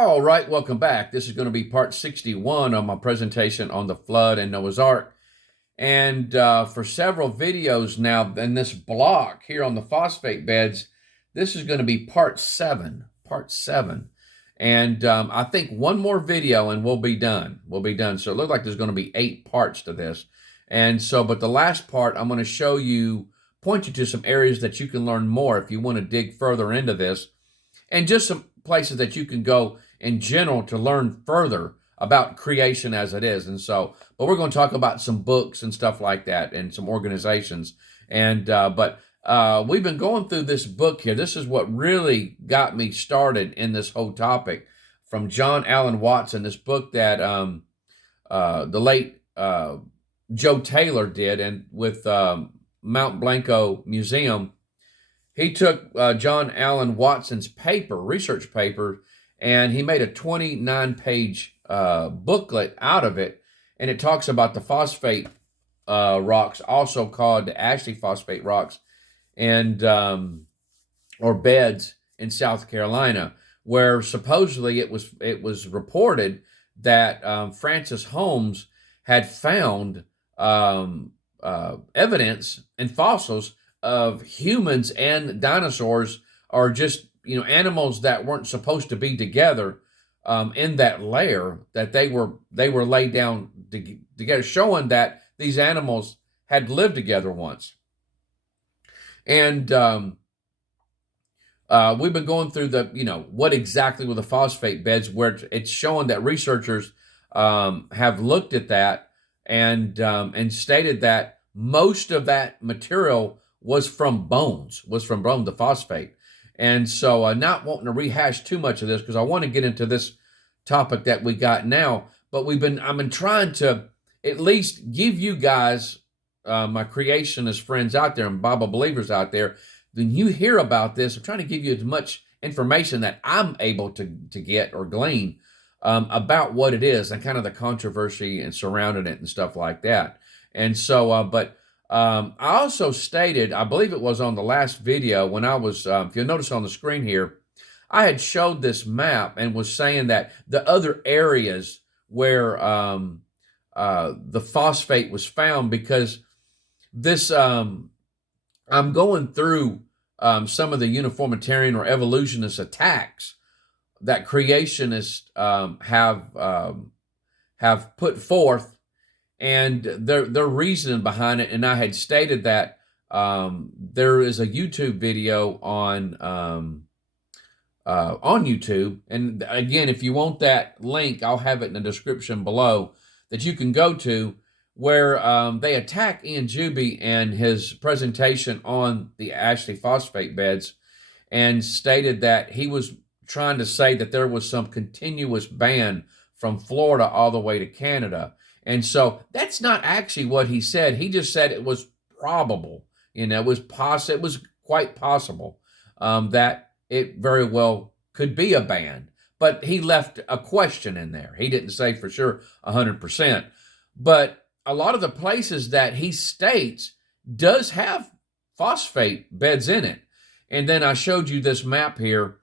All right, welcome back. This is going to be part 61 of my presentation on the flood and Noah's Ark. And for several videos now in this block here on the phosphate beds, this is going to be part 7. And I think one more video and we'll be done. So it looks like there's going to be 8 parts to this. And so, but the last part, I'm going to show you, point you to some areas that you can learn more if you want to dig further into this, and just some places that you can go in general to learn further about creation as it is. And so, but we're going to talk about some books and stuff like that and some organizations. And we've been going through this book here. This is what really got me started in this whole topic, from John Allen Watson, this book that the late Joe Taylor did, and with Mount Blanco Museum. He took John Allen Watson's research paper, and he made a 29-page booklet out of it, and it talks about the phosphate rocks, also called the ashy phosphate rocks, and or beds in South Carolina, where supposedly it was reported that Francis Holmes had found evidence and fossils of humans and dinosaurs, or just animals that weren't supposed to be together in that layer, that they were laid down together, showing that these animals had lived together once. And we've been going through the what exactly were the phosphate beds, where it's showing that researchers have looked at that and stated that most of that material was from bones, the phosphate. And so not wanting to rehash too much of this, because I want to get into this topic that we got now, but I've been trying to at least give you guys, my creationist friends out there and Bible believers out there, when you hear about this, I'm trying to give you as much information that I'm able to get or glean about what it is, and kind of the controversy and surrounding it and stuff like that. And so, I also stated, I believe it was on the last video, when I was, if you'll notice on the screen here, I had showed this map and was saying that the other areas where the phosphate was found, because this, I'm going through some of the uniformitarian or evolutionist attacks that creationists have put forth, and their reasoning behind it. And I had stated that there is a YouTube video on YouTube, and again, if you want that link, I'll have it in the description below, that you can go to, where they attack Ian Juby and his presentation on the ashy phosphate beds, and stated that he was trying to say that there was some continuous ban from Florida all the way to Canada. And so that's not actually what he said. He just said it was probable, it was quite possible that it very well could be a ban. But he left a question in there. He didn't say for sure 100%. But a lot of the places that he states does have phosphate beds in it. And then I showed you this map here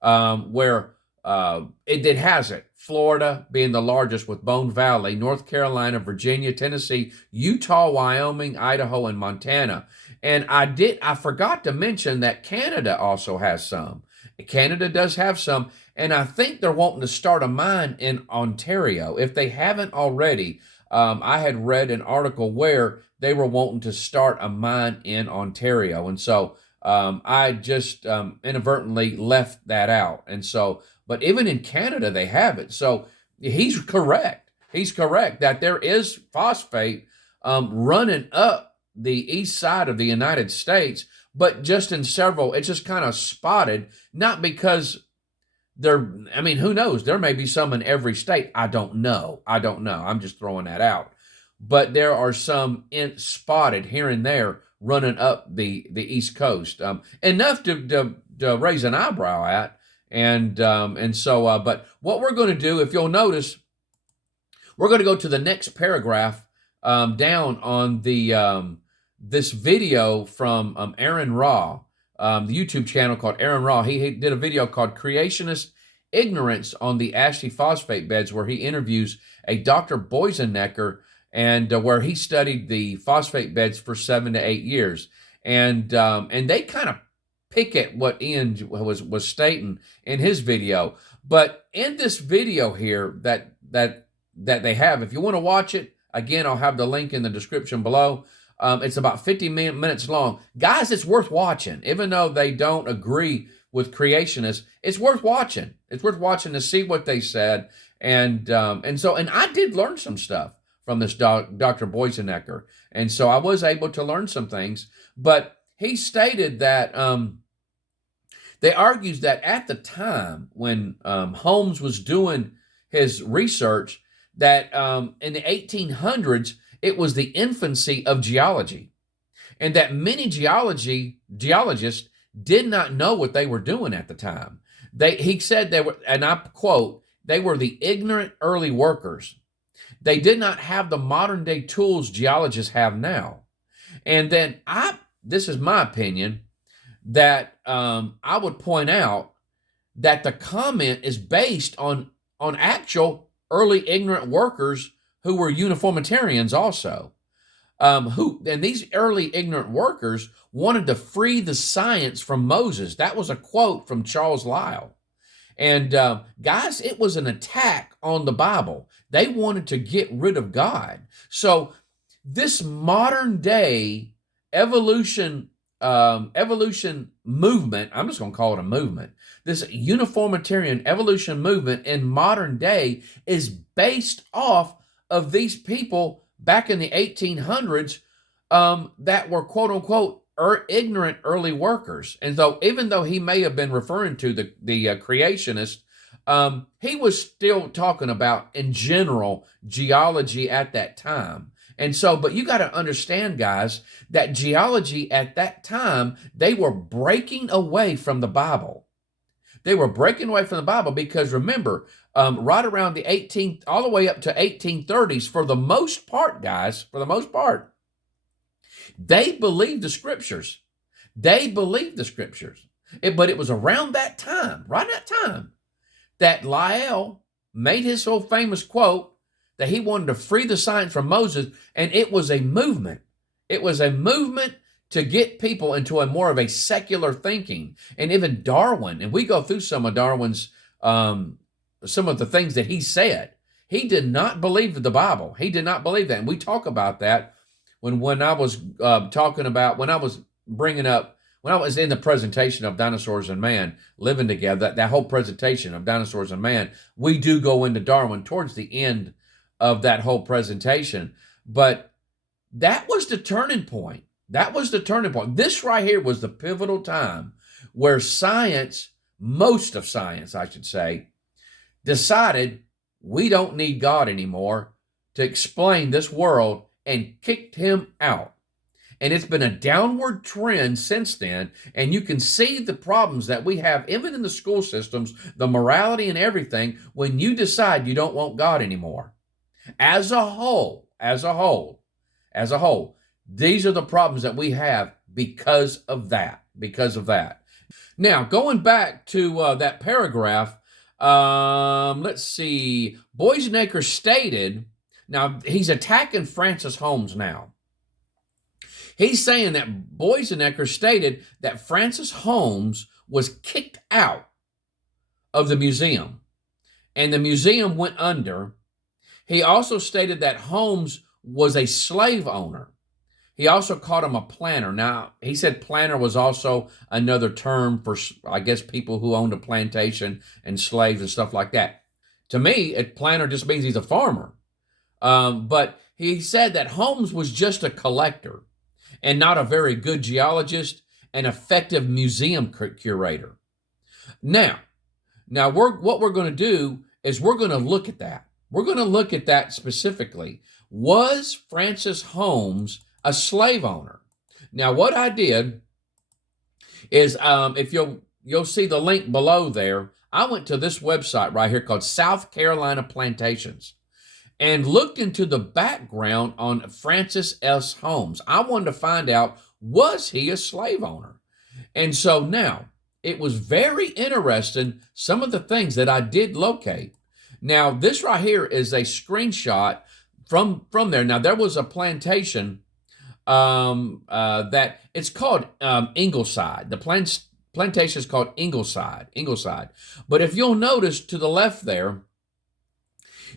where it has it. Florida being the largest, with Bone Valley, North Carolina, Virginia, Tennessee, Utah, Wyoming, Idaho, and Montana. And I forgot to mention that Canada also has some. Canada does have some, and I think they're wanting to start a mine in Ontario. If they haven't already, I had read an article where they were wanting to start a mine in Ontario. And so I just inadvertently left that out. And so, but even in Canada, they have it. So he's correct. He's correct that there is phosphate running up the east side of the United States, but just in several, it's just kind of spotted, not because who knows? There may be some in every state. I don't know. I'm just throwing that out. But there are some spotted here and there running up the East Coast, enough to raise an eyebrow at. And so, but what we're going to do, if you'll notice, we're going to go to the next paragraph down on the this video from Aaron Raw, the YouTube channel called Aaron Raw. He did a video called Creationist ignorance on the Ashley phosphate beds, where he interviews a Dr. Boisenecker, and where he studied the phosphate beds for 7 to 8 years. And they kind of pick at what Ian was stating in his video. But in this video here that they have, if you want to watch it, again, I'll have the link in the description below. It's about 50 minutes long. Guys, it's worth watching. Even though they don't agree with creationists, it's worth watching. It's worth watching to see what they said. And I did learn some stuff from this Dr. Boisenecker. And so I was able to learn some things. But he stated that they argues that at the time when Holmes was doing his research, that in the 1800s, it was the infancy of geology, and that many geologists did not know what they were doing at the time. He said they were, and I quote, they were the ignorant early workers. They did not have the modern day tools geologists have now. And then this is my opinion, that I would point out that the comment is based on actual early ignorant workers who were uniformitarians also. And these early ignorant workers wanted to free the science from Moses. That was a quote from Charles Lyell. And guys, it was an attack on the Bible. They wanted to get rid of God. So this modern day evolution movement, I'm just going to call it a movement, this uniformitarian evolution movement in modern day is based off of these people back in the 1800s that were quote unquote ignorant early workers. And so even though he may have been referring to the creationist, he was still talking about in general geology at that time. And so, but you got to understand, guys, that geology at that time, they were breaking away from the Bible. They were breaking away from the Bible because remember, right around the 18th, all the way up to 1830s, for the most part, guys, for the most part, they believed the scriptures. They believed the scriptures. But it was around that time, right at that time, that Lyell made his so famous quote that he wanted to free the science from Moses, and it was a movement. It was a movement to get people into a more of a secular thinking. And even Darwin, and we go through some of Darwin's, some of the things that he said. He did not believe the Bible. He did not believe that. And we talk about that when I was talking about, when I was in the presentation of Dinosaurs and Man Living Together, that whole presentation of Dinosaurs and Man, we do go into Darwin towards the end of that whole presentation. But that was the turning point. That was the turning point. This right here was the pivotal time where science, most of science, I should say, decided we don't need God anymore to explain this world and kicked him out. And it's been a downward trend since then. And you can see the problems that we have, even in the school systems, the morality and everything, when you decide you don't want God anymore. As a whole, these are the problems that we have because of that. Now, going back to that paragraph, let's see. Boisenecker stated, now he's attacking Francis Holmes now. He's saying that Boisenecker stated that Francis Holmes was kicked out of the museum, and the museum went under. He also stated that Holmes was a slave owner. He also called him a planter. Now, he said planter was also another term for, I guess, people who owned a plantation and slaves and stuff like that. To me, a planter just means he's a farmer. But he said that Holmes was just a collector and not a very good geologist and effective museum curator. Now, what we're going to do is we're going to look at that. We're going to look at that specifically. Was Francis Holmes a slave owner? Now, what I did is, if you'll see the link below there, I went to this website right here called South Carolina Plantations and looked into the background on Francis S. Holmes. I wanted to find out, was he a slave owner? And so now, it was very interesting, some of the things that I did locate. Now, this right here is a screenshot from there. Now, there was a plantation that it's called Ingleside. The plantation is called Ingleside. But if you'll notice to the left there,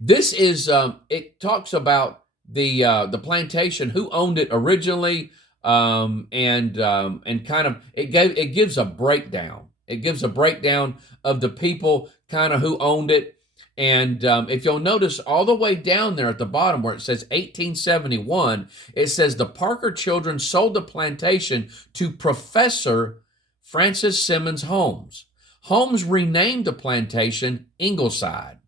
this is it talks about the plantation, who owned it originally, and kind of it gives a breakdown. It gives a breakdown of the people kind of who owned it. And if you'll notice all the way down there at the bottom where it says 1871, it says the Parker children sold the plantation to Professor Francis Simmons Holmes. Holmes renamed the plantation Ingleside.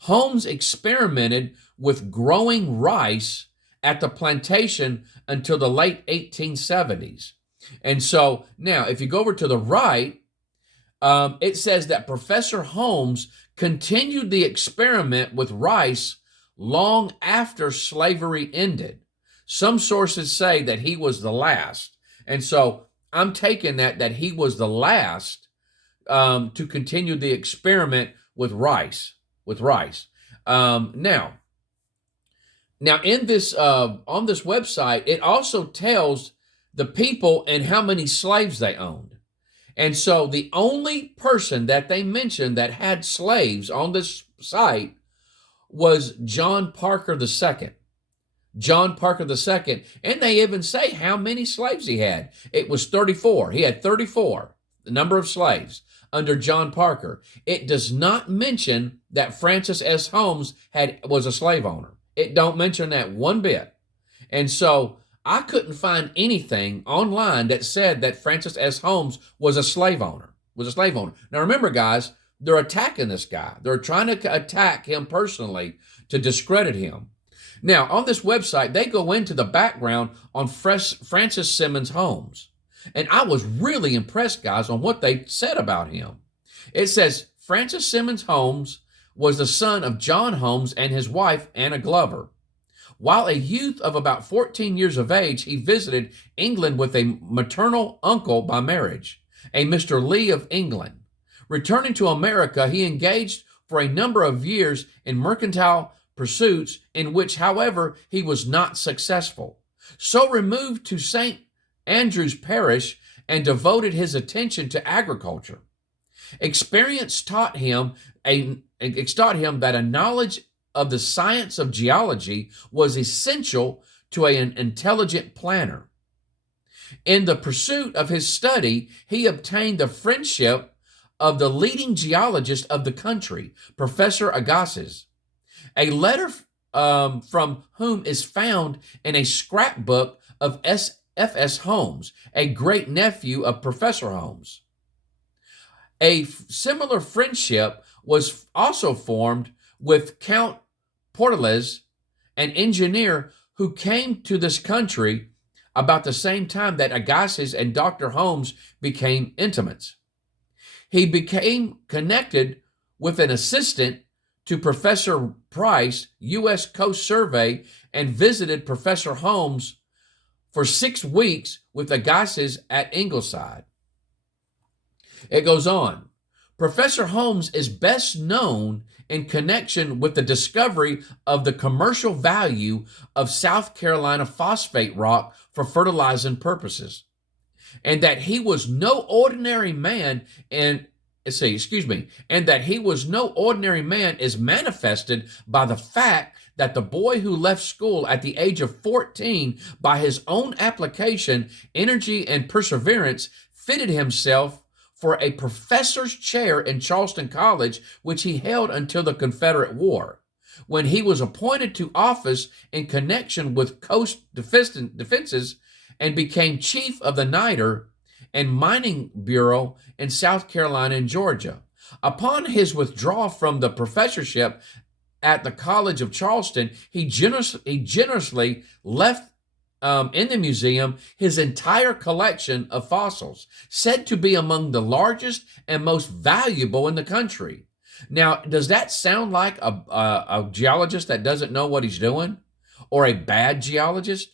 Holmes experimented with growing rice at the plantation until the late 1870s. And so now, if you go over to the right, it says that Professor Holmes continued the experiment with rice long after slavery ended. Some sources say that he was the last. And so I'm taking that he was the last to continue the experiment with rice. Now in this on this website, it also tells the people and how many slaves they owned. And so the only person that they mentioned that had slaves on this site was John Parker II. John Parker II. And they even say how many slaves he had. It was 34. He had 34, the number of slaves under John Parker. It does not mention that Francis S. Holmes was a slave owner. It don't mention that one bit. And so I couldn't find anything online that said that Francis S. Holmes was a slave owner. Now remember, guys, they're attacking this guy. They're trying to attack him personally to discredit him. Now, on this website, they go into the background on Francis Simmons Holmes. And I was really impressed, guys, on what they said about him. It says Francis Simmons Holmes was the son of John Holmes and his wife, Anna Glover. While a youth of about 14 years of age, he visited England with a maternal uncle by marriage, a Mr. Lee of England. Returning to America, he engaged for a number of years in mercantile pursuits in which, however, he was not successful. So removed to St. Andrew's Parish and devoted his attention to agriculture. Experience taught him that a knowledge of the science of geology was essential to an intelligent planner. In the pursuit of his study, he obtained the friendship of the leading geologist of the country, Professor Agassiz, a letter from whom is found in a scrapbook of F.S. Holmes, a great nephew of Professor Holmes. A similar friendship was also formed with Count Portales, an engineer who came to this country about the same time that Agassiz and Dr. Holmes became intimates. He became connected with an assistant to Professor Price, U.S. Coast Survey, and visited Professor Holmes for 6 weeks with Agassiz at Ingleside. It goes on. Professor Holmes is best known in connection with the discovery of the commercial value of South Carolina phosphate rock for fertilizing purposes, and that he was no ordinary man and that he was no ordinary man is manifested by the fact that the boy who left school at the age of 14 by his own application, energy, and perseverance fitted himself for a professor's chair in Charleston College, which he held until the Confederate War, when he was appointed to office in connection with coast defenses and became chief of the Niter and Mining Bureau in South Carolina and Georgia. Upon his withdrawal from the professorship at the College of Charleston, he generously left in the museum his entire collection of fossils, said to be among the largest and most valuable in the country. Now, does that sound like a geologist that doesn't know what he's doing, or a bad geologist?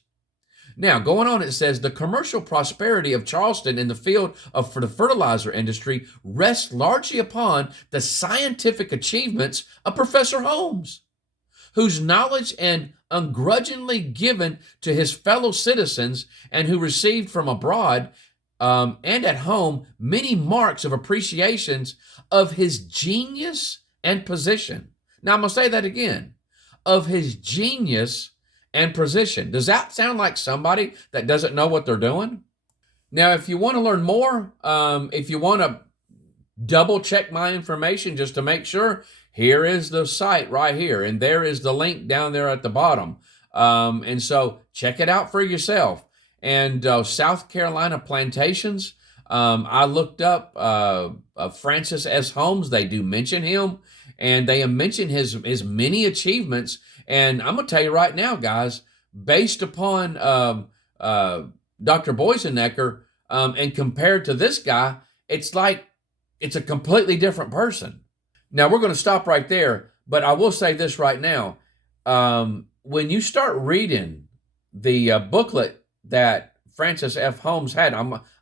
Now, going on, it says the commercial prosperity of Charleston in the field of for the fertilizer industry rests largely upon the scientific achievements of Professor Holmes, whose knowledge and ungrudgingly given to his fellow citizens and who received from abroad and at home many marks of appreciations of his genius and position. Now, I'm going to say that again, of his genius and position. Does that sound like somebody that doesn't know what they're doing? Now, if you want to learn more, if you want to double check my information just to make sure, here is the site right here, and there is the link down there at the bottom. And so check it out for yourself. And South Carolina Plantations, I looked up Francis S. Holmes. They do mention him, and they mention his many achievements. And I'm going to tell you right now, guys, based upon Dr. Boysenecker and compared to this guy, it's like it's a completely different person. Now, we're going to stop right there, but I will say this right now. When you start reading the booklet that Francis F. Holmes had,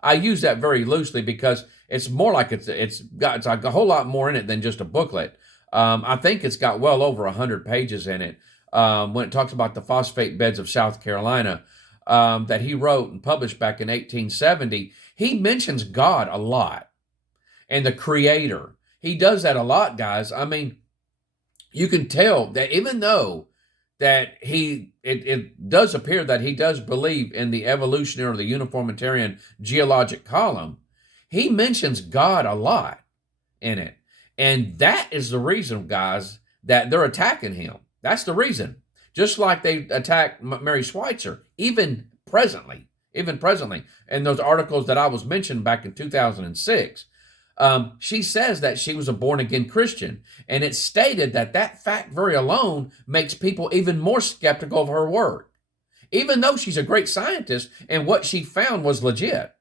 I use that very loosely because it's more like it's got a whole lot more in it than just a booklet. I think it's got well over 100 pages in it when it talks about the phosphate beds of South Carolina that he wrote and published back in 1870. He mentions God a lot and the Creator. He does that a lot, guys. I mean, you can tell that even though that it does appear that he does believe in the evolutionary or the uniformitarian geologic column, he mentions God a lot in it. And that is the reason, guys, that they're attacking him. That's the reason. Just like they attacked Mary Schweitzer, even presently, in those articles that I was mentioning back in 2006. She says that she was a born-again Christian, and it's stated that that fact very alone makes people even more skeptical of her work, even though she's a great scientist and what she found was legit.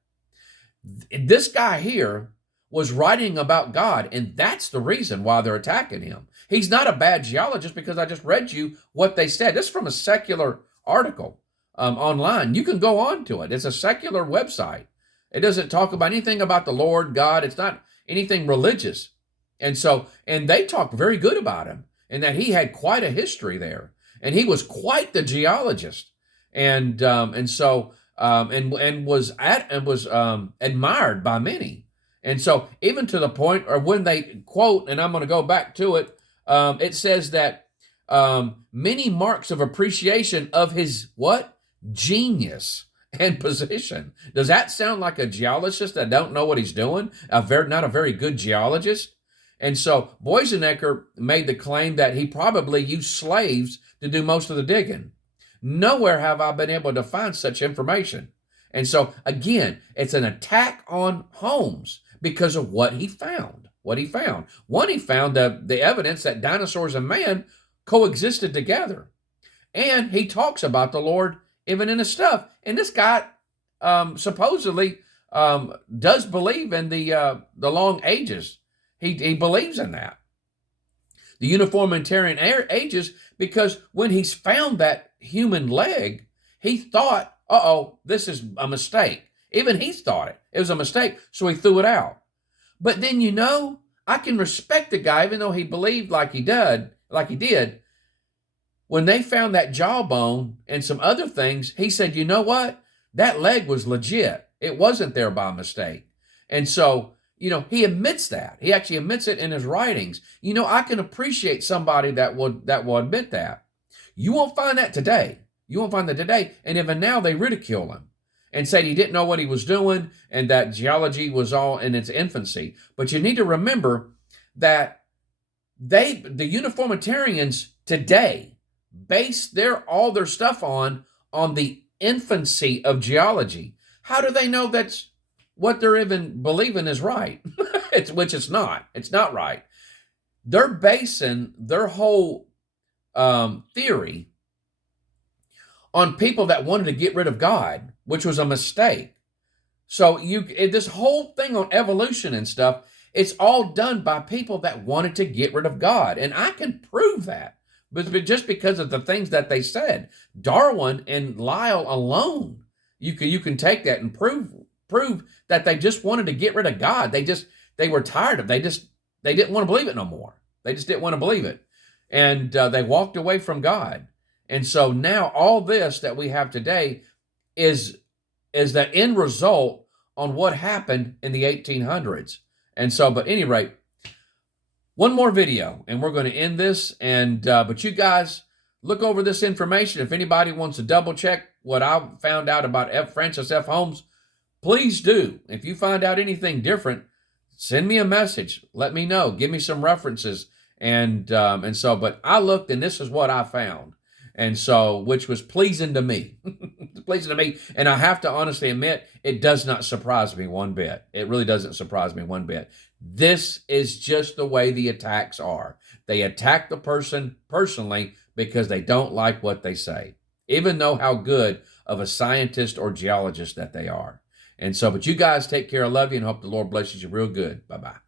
This guy here was writing about God, and that's the reason why they're attacking him. He's not a bad geologist because I just read you what they said. This is from a secular article online. You can go on to it. It's a secular website. It doesn't talk about anything about the Lord, God. It's not anything religious. And they talk very good about him and that he had quite a history there. And he was quite the geologist. And was admired by many. And so even to the point, or when they quote, and I'm going to go back to it, it says that many marks of appreciation of his what? Genius and position. Does that sound like a geologist that don't know what he's doing? Not a very good geologist? And so Boysenecker made the claim that he probably used slaves to do most of the digging. Nowhere have I been able to find such information. And so, again, it's an attack on Holmes because of what he found. One, he found the evidence that dinosaurs and man coexisted together. And he talks about the Lord even in his stuff. And this guy supposedly does believe in the long ages. He believes in that. The uniformitarian ages, because when he's found that human leg, he thought, this is a mistake. Even he thought it was a mistake, so he threw it out. But then, I can respect the guy, even though he believed like he did. When they found that jawbone and some other things, he said, you know what? That leg was legit. It wasn't there by mistake. And so, he admits that. He actually admits it in his writings. I can appreciate somebody that will admit that. You won't find that today. And even now they ridicule him and say he didn't know what he was doing and that geology was all in its infancy. But you need to remember that the uniformitarians today base all their stuff on the infancy of geology. How do they know that's what they're even believing is right? Which it's not. It's not right. They're basing their whole theory on people that wanted to get rid of God, which was a mistake. So this whole thing on evolution and stuff, it's all done by people that wanted to get rid of God. And I can prove that but just because of the things that they said. Darwin and Lyell alone, you can take that and prove that they just wanted to get rid of God. They were tired of they didn't want to believe it no more. They just didn't want to believe it, and they walked away from God. And so now all this that we have today is the end result on what happened in the 1800s. And so, but at any rate, one more video, and we're going to end this. And but you guys look over this information. If anybody wants to double check what I found out about Francis F. Holmes, please do. If you find out anything different, send me a message. Let me know. Give me some references. And so, but I looked, and this is what I found. And so, which was pleasing to me. Pleasing to me. And I have to honestly admit, it does not surprise me one bit. It really doesn't surprise me one bit. This is just the way the attacks are. They attack the person personally because they don't like what they say, even though how good of a scientist or geologist that they are. And so, but you guys take care. I love you and hope the Lord blesses you real good. Bye-bye.